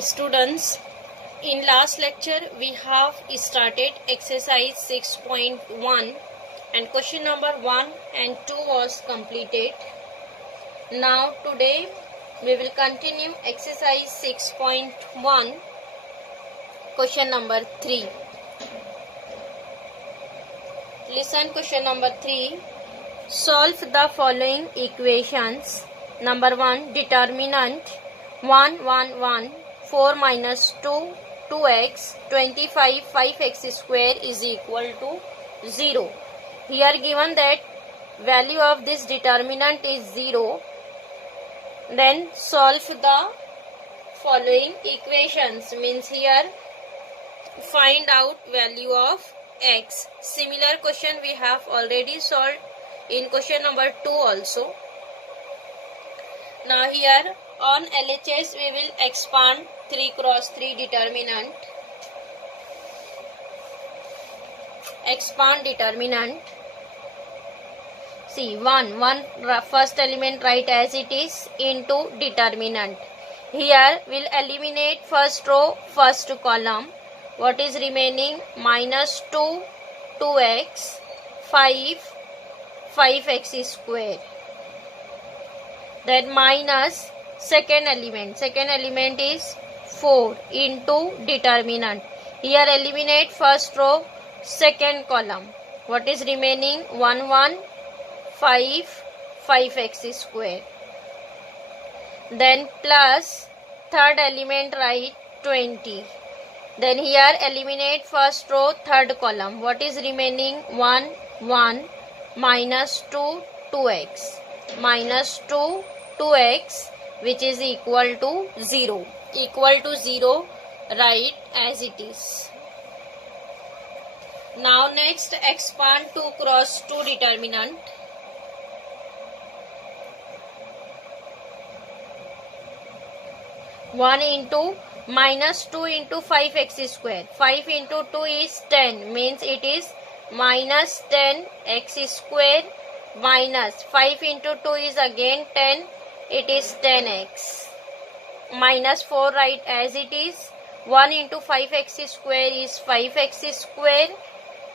Students, in last lecture we have started exercise 6.1 and question number 1 and 2 was completed. Now today we will continue exercise 6.1 question number 3. Listen question number 3. Solve the following equations. Number 1, determinant 1 1 1 4 minus 2 2x 25 5x square is equal to 0. Here given that value of this determinant is 0. Then solve the following equations, means here find out value of x. Similar question we have already solved in question number 2 also. Now here on LHS we will expand 3 cross 3 determinant. Expand determinant. See 1 first element write as it is into determinant. Here we'll eliminate first row first column. What is remaining? Minus 2 2x 5 5x square. Then minus second element is 4 into determinant. Here eliminate first row second column. What is remaining? 1 1 5 5x square. Then plus third element write 20. Then here eliminate first row third column. What is remaining? 1 1 minus 2 2x minus 2 2x, which is equal to 0. Equal to 0 write as it is. Now next expand 2 cross 2 determinant. One into minus 2 into 5x square. 5 into 2 is 10, means it is minus 10x square minus 5 into 2 is again 10, it is 10x. Minus 4 write as it is. 1 into 5x square is 5x square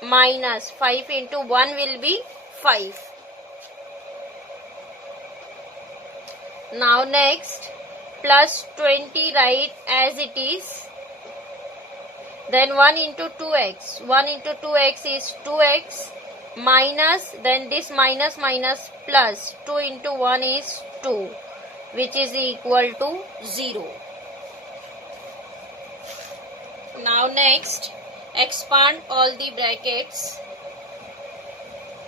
minus 5 into 1 will be 5. Now next plus 20 write as it is. Then 1 into 2x. 1 into 2x is 2x minus, then this minus minus plus 2 into 1 is 2, which is equal to 0. Now next expand all the brackets.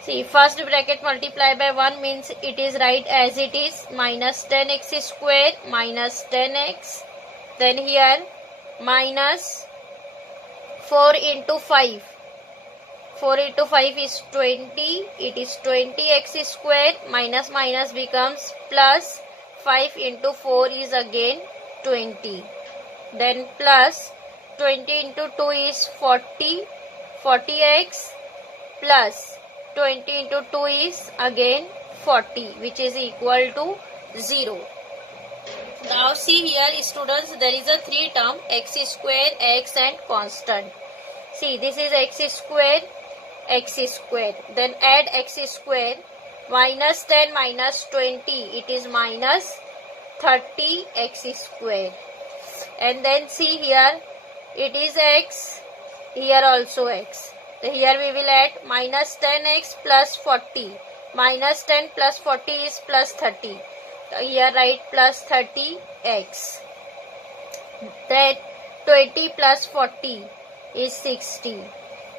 See, first bracket multiply by 1 means it is right as it is, minus 10x square minus 10x. Then here minus 4 into 5. 4 into 5 is 20. It is 20x square minus minus becomes plus 5 into 4 is again 20. Then plus 20 into 2 is 40. 40x plus 20 into 2 is again 40, which is equal to 0. Now see here students, there is a 3 term x square, x and constant. See, this is x square, then add x square, minus 10 minus 20, it is minus 30x square. And then see here, it is x, here also x. So here we will add minus 10x plus 40. Minus 10 plus 40 is plus 30. So here write plus 30x. Then 20 plus 40 is 60.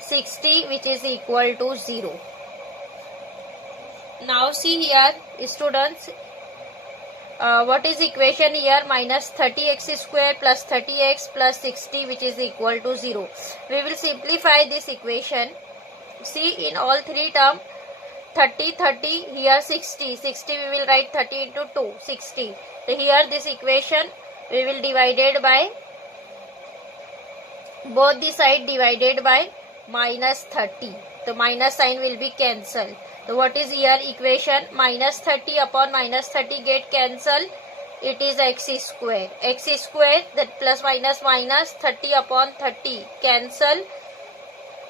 60, which is equal to 0. Now see here students, what is equation here? Minus 30x square plus 30x plus 60, which is equal to 0. We will simplify this equation. See, in all 3 terms, 30 30, here 60 60, we will write 30 into 2 60. So here this equation we will divided by both the side divided by minus 30. The minus sign will be cancelled. So what is here equation? Minus 30 upon minus 30 get cancelled. it is x square. X square, that plus minus minus, 30 upon 30 cancel.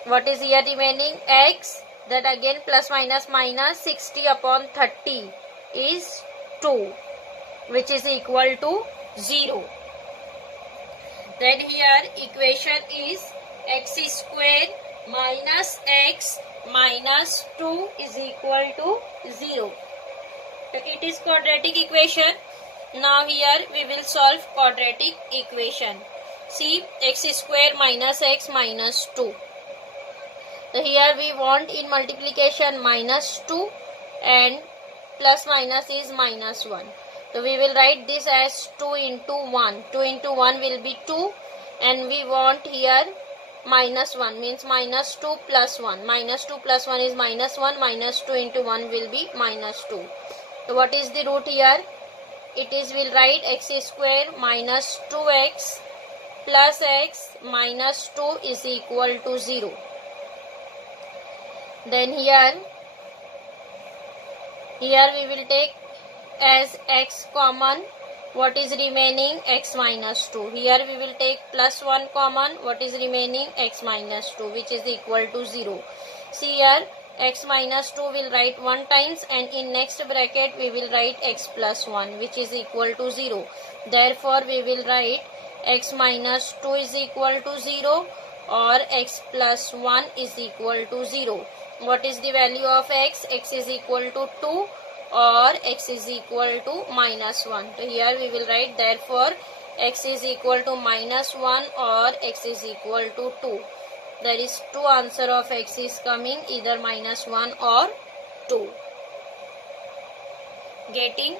What is here remaining? X, that again plus minus minus, 60 upon 30 is 2, which is equal to 0. Then here equation is x square minus x minus 2 is equal to 0. It is quadratic equation. Now here we will solve quadratic equation. See, x square minus x minus 2. So here we want in multiplication minus 2 and plus minus is minus 1. So we will write this as 2 into 1. 2 into 1 will be 2 and we want here minus 1 means minus 2 plus 1. Minus 2 plus 1 is minus 1. Minus 2 into 1 will be minus 2. So what is the root here? It is, we'll write x square minus 2x plus x minus 2 is equal to 0. Then here we will take as x common. What is remaining? X minus 2. Here we will take plus 1 common. What is remaining? X minus 2, which is equal to 0. See here, x minus 2 will write 1 times and in next bracket we will write x plus 1, which is equal to 0. Therefore we will write x minus 2 is equal to 0 or x plus 1 is equal to 0. What is the value of x? X is equal to 2 or x is equal to minus 1. So here we will write therefore x is equal to minus 1 or x is equal to 2. There is 2 answer of x is coming, either minus 1 or 2. Getting?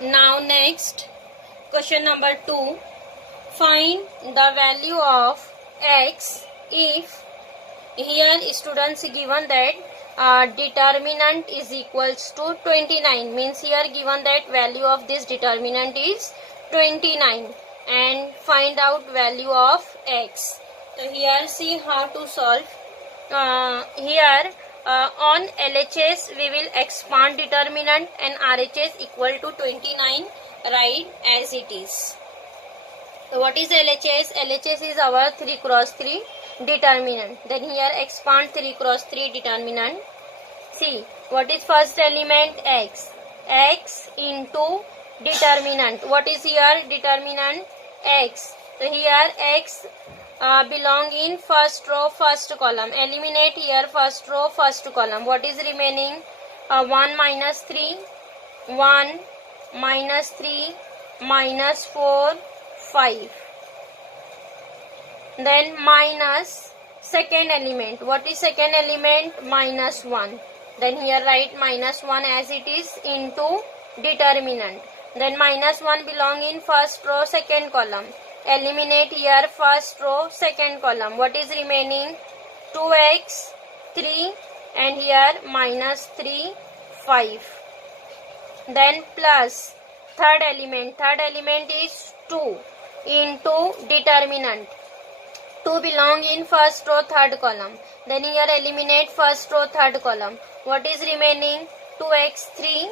Now next, question number 2. Find the value of x if here students given that determinant is equals to 29, means here given that value of this determinant is 29 and find out value of x. So here see how to solve. Here on LHS we will expand determinant and RHS equal to 29, write as it is. So what is LHS? LHS is our 3 cross 3 determinant. Then here expand 3 cross 3 determinant. See, what is first element? X. X into determinant. What is here determinant? X. So here x belong in first row, first column. Eliminate here first row, first column. What is remaining? 1 minus 3, 1 minus 3, minus 4, 5. Then minus second element. What is second element? Minus 1. Then here write minus 1 as it is into determinant. Then minus 1 belong in first row, second column. Eliminate here first row, second column. What is remaining? 2x, 3 and here minus 3, 5. Then plus third element. Third element is 2 into determinant. 2 belong in first row, third column. Then here eliminate first row, third column. What is remaining? 2x, 3,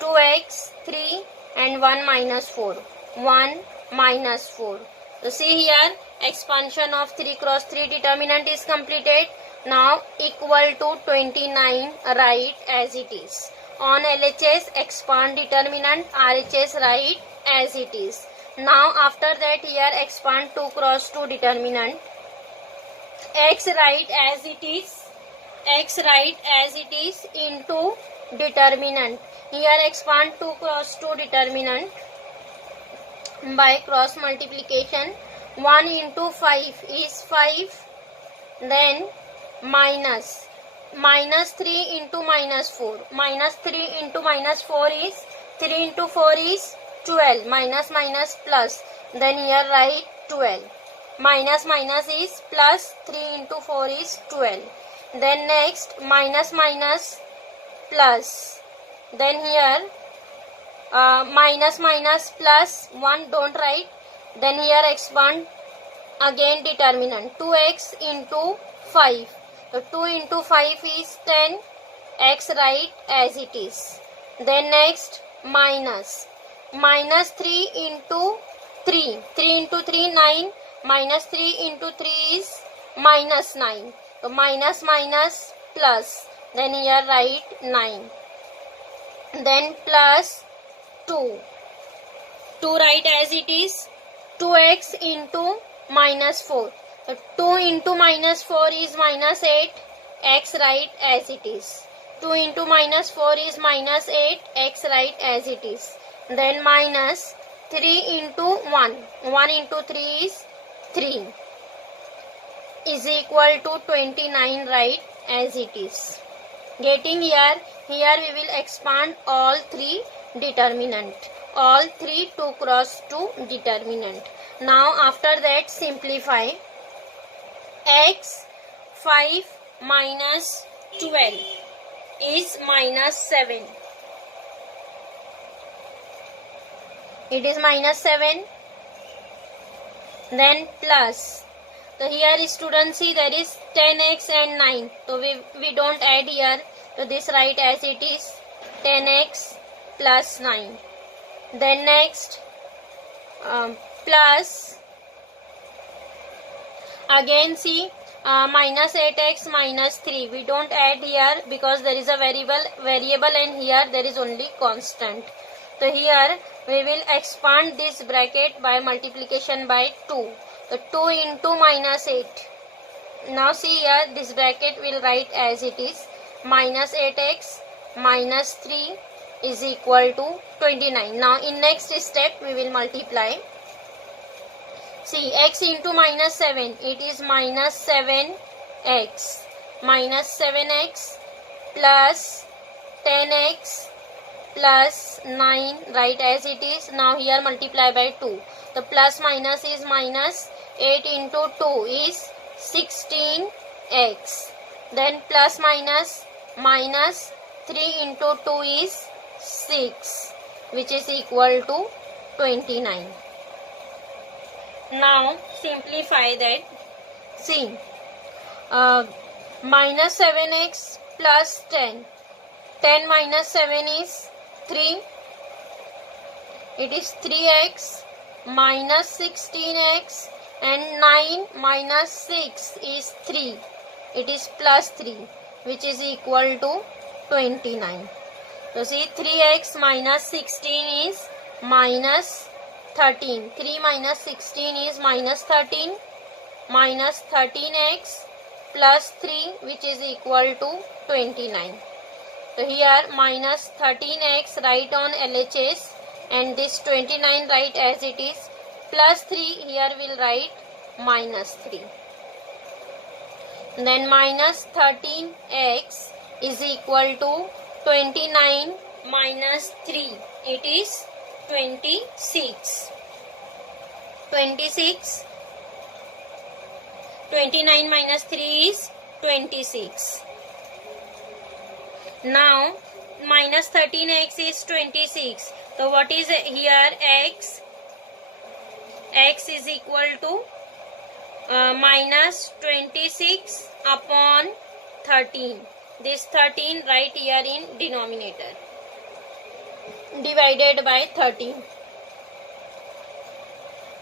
2x, 3 and 1 minus 4. 1 minus 4. So see here expansion of 3 cross 3 determinant is completed. Now equal to 29, write as it is. On LHS expand determinant, RHS write as it is. Now after that here expand 2 cross 2 determinant. X write as it is. X write as it is into determinant. Here expand 2 cross 2 determinant by cross multiplication. 1 into 5 is 5. Then minus 3 into minus 4. Minus 3 into minus 4 is 3 into 4 is 12. Minus minus plus. Then here write 12. Minus minus is plus. 3 into 4 is 12. Then next minus minus plus. Then here minus minus plus 1 don't write. Then here expand again determinant. 2x into 5. So 2 into 5 is 10. x write as it is. Then next minus 3 into 3, 3 into 3 9, minus 3 into 3 is minus 9. So minus minus plus, then here write 9. Then plus 2 write as it is, 2x into minus 4. So 2 into minus 4 is minus 8, x write as it is. 2 into minus 4 is minus 8, x write as it is. Then minus 3 into 1, 1 into 3 is 3, is equal to 29 write as it is. Getting here we will expand all three determinant, all three 2 cross 2 determinant. Now after that simplify. X 5 minus 12 is minus 7. It is minus 7. Then plus. So here students see there is 10x and 9. So we don't add here. So this write as it is, 10x plus 9. Then next plus. Again see minus 8x minus 3. We don't add here because there is a variable and here there is only constant. So here we will expand this bracket by multiplication by 2. So 2 into minus 8. Now see here this bracket will write as it is, minus 8x minus 3 is equal to 29. Now in next step we will multiply. See x into minus 7, it is minus 7x, minus 7x plus 10x plus 9 write as it is. Now here multiply by 2. The plus minus is minus, 8 into 2 is 16x. Then plus minus, minus 3 into 2 is 6, which is equal to 29. Now simplify that. See minus 7x plus 10. 10 minus 7 is 3. It is 3x minus 16x, and 9 minus 6 is 3. It is plus 3, which is equal to 29. So see 3x minus 16 is minus 13. 3 minus 16 is minus 13. Minus 13x plus 3, which is equal to 29. So here minus 13x write on LHS and this 29 write as it is. Plus 3 here will write minus 3. Then minus 13x is equal to 29 minus 3. It is 26. 26. 29 minus 3 is 26. Now minus 13x is 26. So what is here x? X is equal to minus 26 upon 13. This 13 write here in denominator. Divided by 13.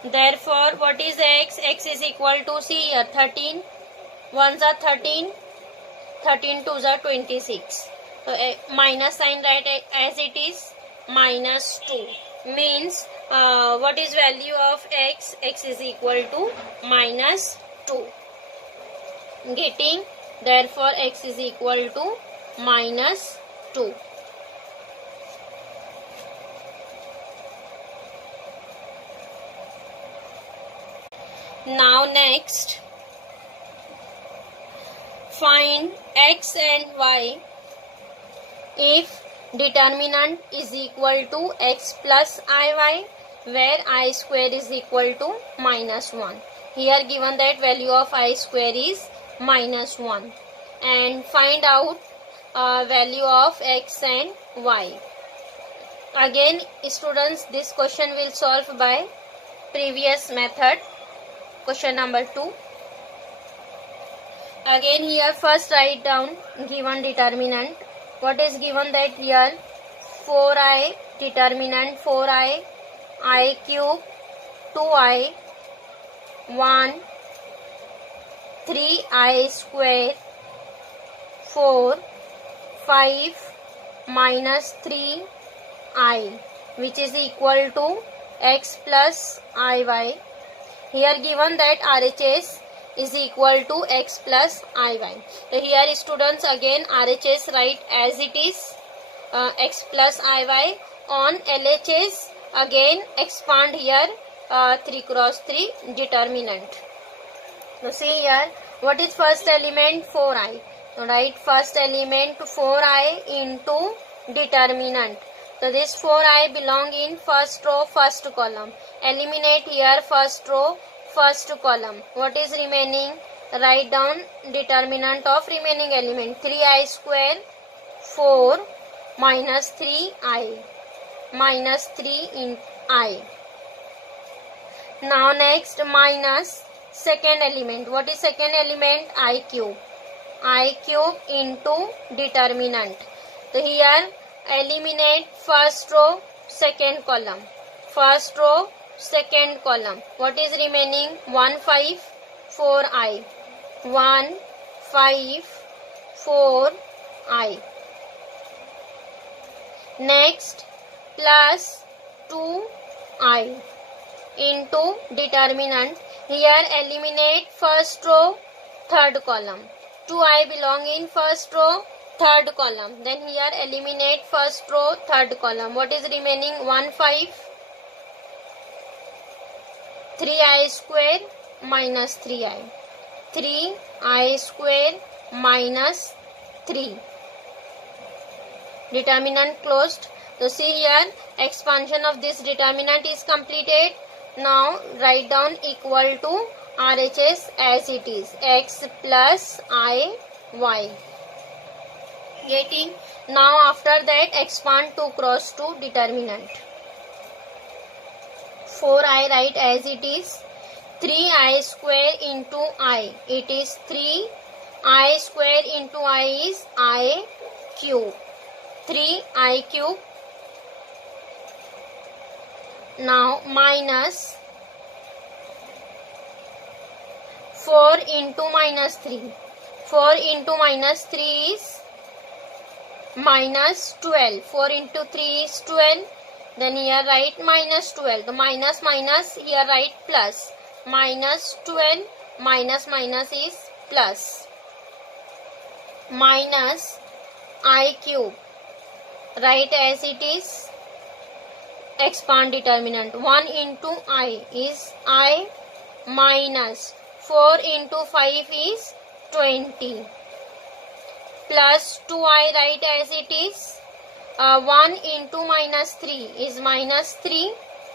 Therefore, what is x? X is equal to, see here, 13. 1s are 13. 13 2s are 26. So, minus sign write as it is, minus 2. Means, what is value of x? X is equal to minus 2. Getting, therefore, x is equal to minus 2. Now next, find x and y if determinant is equal to x plus iy, where I square is equal to minus 1. Here given that value of I square is minus 1. And find out value of x and y. Again students, this question will solve by previous method. Question number 2. Again here first write down given determinant What is given that here? 4i, determinant 4i, I cube, 2i, 1, 3i square, 4, 5 minus 3i, which is equal to x plus iy. Here given that RHS is equal to x plus iy. So here students again RHS write as it is, x plus iy. On LHS again expand here 3 cross 3 determinant. So see here, what is first element? 4i. So write first element 4i into determinant. So this 4i belong in first row, first column. Eliminate here first row, first column. What is remaining? Write down determinant of remaining element. 3i square, 4 minus 3i, minus 3 in I. Now next minus second element. What is second element? I cube. I cube into determinant. So here eliminate first row, second column. First row, second column. What is remaining? 1, 5, 4i. 1, 5, 4i. Next plus 2i into determinant. Here eliminate first row, third column. 2i belong in first row, third column. Then here eliminate first row, third column. What is remaining? 1, 5, 3i square minus 3i. 3i square minus 3. Determinant closed. So see here, expansion of this determinant is completed. Now write down equal to RHS as it is, x plus I y. Getting? Now after that expand 2 cross 2 determinant. 4i write as it is, 3i square into I. It is 3i square into I is I cube. 3i cube. Now minus 4 into minus 3. 4 into minus 3 is minus 12. 4 into 3 is 12. Then here write minus 12. The minus minus here write plus. Minus 12 minus minus is plus. Minus I cube. Write as it is. Expand determinant. 1 into I is I minus 4 into 5 is 20. Plus 2i write as it is. 1 into minus 3 is minus 3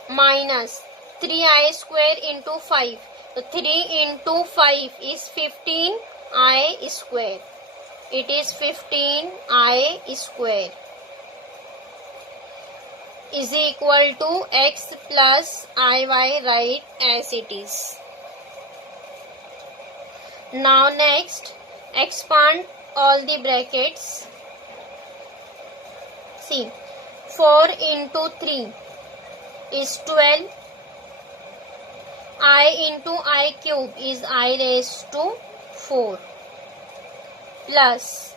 minus 3i square into 5. So 3 into 5 is 15i square. It is 15i square. Is equal to x plus iy, write as it is. Now next expand all the brackets. See, 4 into 3 is 12. I into I cube is I raised to 4 plus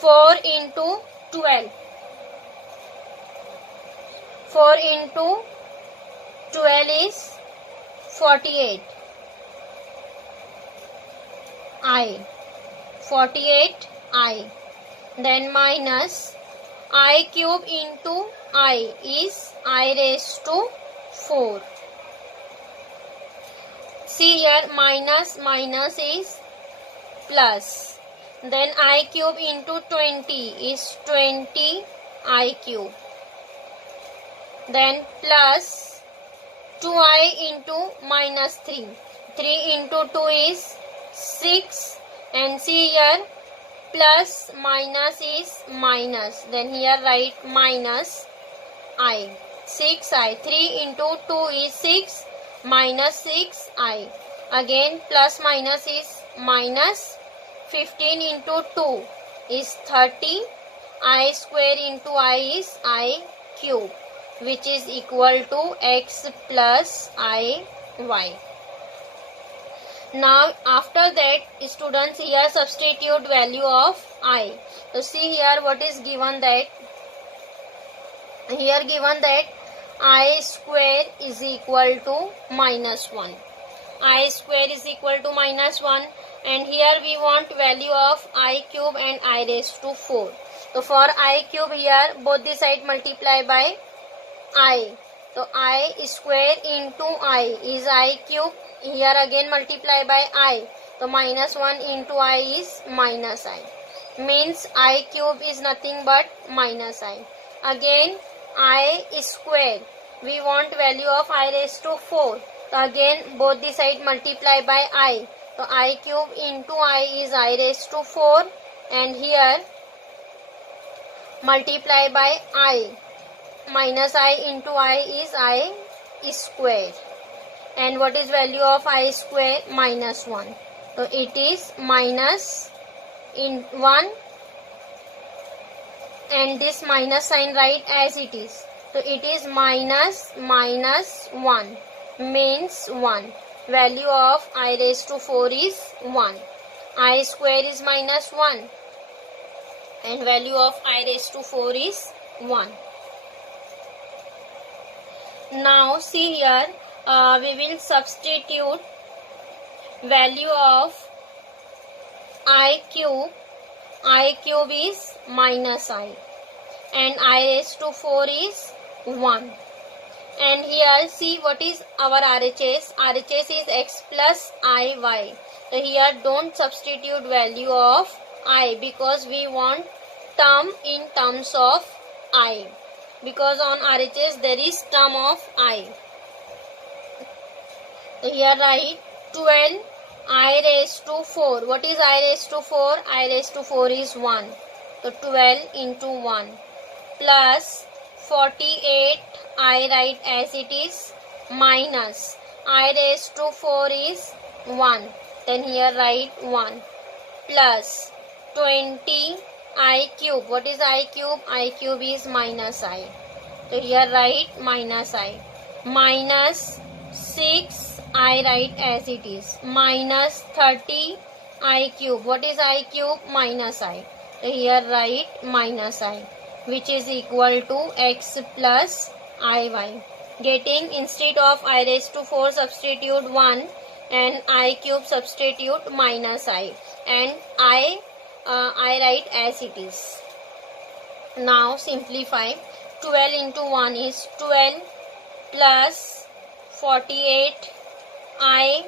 4 into 12. 4 into 12 is 48. I. 48i. Then minus I cube into I is I raised to 4. See here, minus minus is plus. Then I cube into 20 is 20 I cube. Then plus 2i into minus 3. 3 into 2 is 6. And see here, plus minus is minus. Then here write minus I. 6i. 3 into 2 is 6. Minus 6i. Again plus minus is minus. 15 into 2 is 30. I square into I is I cube, which is equal to x plus I y. Now after that, students, here substitute value of I. So see here what is given, that here given that I square is equal to -1. I square is equal to -1, and here we want value of I cube and I raised to 4. So for I cube, here both the side multiply by I. So I square into I is I cube. Here again multiply by I. So -1 into I is minus I. Means I cube is nothing but minus I. Again I square. We want value of I raised to 4. So again both the side multiply by I. So I cube into I is I raised to 4. And here multiply by I. Minus I into I is I square. And what is value of I square? -1. So it is minus in 1, and this minus sign write as it is. So it is minus 1 means 1. Value of I raised to 4 is 1. I square is -1 and value of I raised to 4 is 1. Now see here, we will substitute value of I cube. I cube is minus I, and I raised to 4 is 1. And here see what is our RHS. RHS is x plus IY. So here don't substitute value of I, because we want term in terms of I. Because on RHS there is term of I. So here write 12 I raised to 4. What is I raised to 4? I raised to 4 is 1. So 12 into 1 plus 48 I write as it is minus I raised to 4 is 1. Then here write 1 plus 20 I cube. What is I cube? I cube is minus I. So here write minus I. Minus 6 I write as it is. Minus 30 I cube. What is I cube? Minus I. So here write minus I, which is equal to x plus IY. Getting, instead of I raised to 4 substitute 1 and I cube substitute minus I, and I write as it is. Now simplify. 12 into 1 is 12 plus 48 I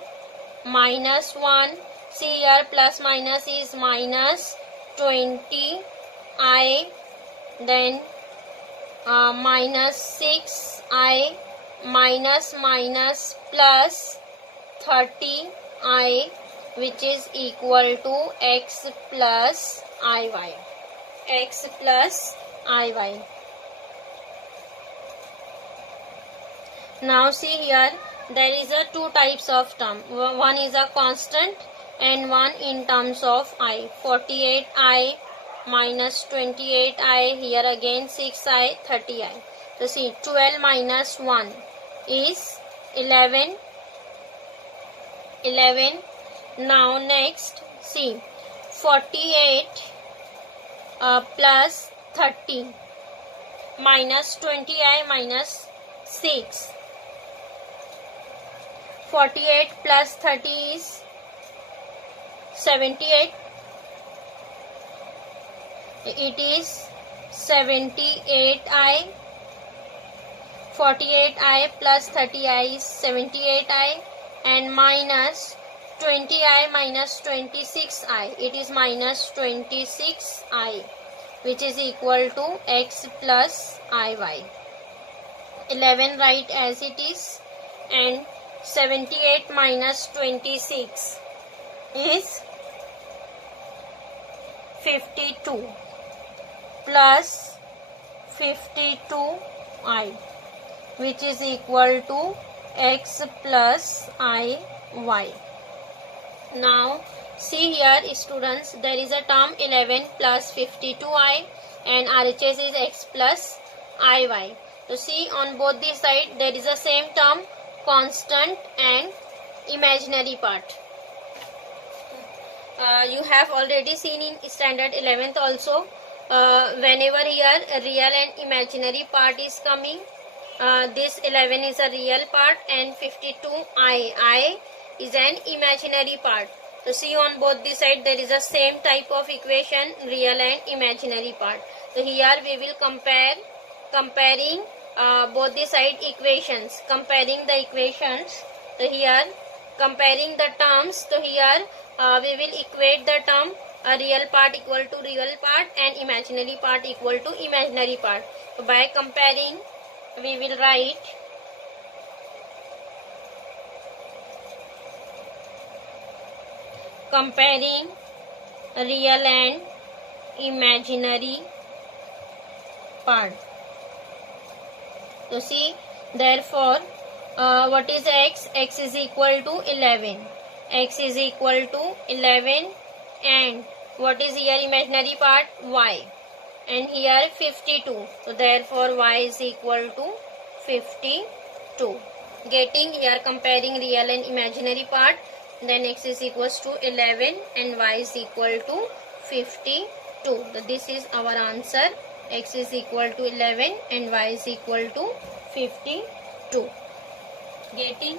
minus 1. See here plus minus is minus 20 I. Then minus 6 I minus plus 30 I, which is equal to x plus IY. X plus IY. Now see here, there is a two types of term. One is a constant and one in terms of I. 48I minus 28I, here again 6I, 30I. So see, 12 minus 1 is 11. Now next, see, 48 plus 30 minus 20I minus 6. 48 plus 30 is 78. It is 78I. 48I plus 30I is 78I, and minus 20I minus 26I. It is minus 26I, which is equal to x plus IY. 11 write as it is, and 78 minus 26 is 52 plus 52I, which is equal to x plus IY. Now see here students, there is a term 11 plus 52I. and RHS is x plus IY. So see, on both the side there is a same term, constant and imaginary part. You have already seen in standard 11th also, whenever here real and imaginary part is coming, this 11 is a real part and 52 I is an imaginary part. So see, on both the side there is a same type of equation, real and imaginary part. So here we will comparing both the side equations, comparing the equations. So here comparing the terms, so here we will equate the term real part equal to real part and imaginary part equal to imaginary part. So by comparing we will write comparing real and imaginary part. So see, therefore what is x? X is equal to 11. X is equal to 11 and what is here imaginary part? Y, and here 52. So therefore y is equal to 52. Getting here comparing real and imaginary part, then x is equals to 11 and y is equal to 52. So this is our answer. X is equal to 11 and y is equal to 52. Getting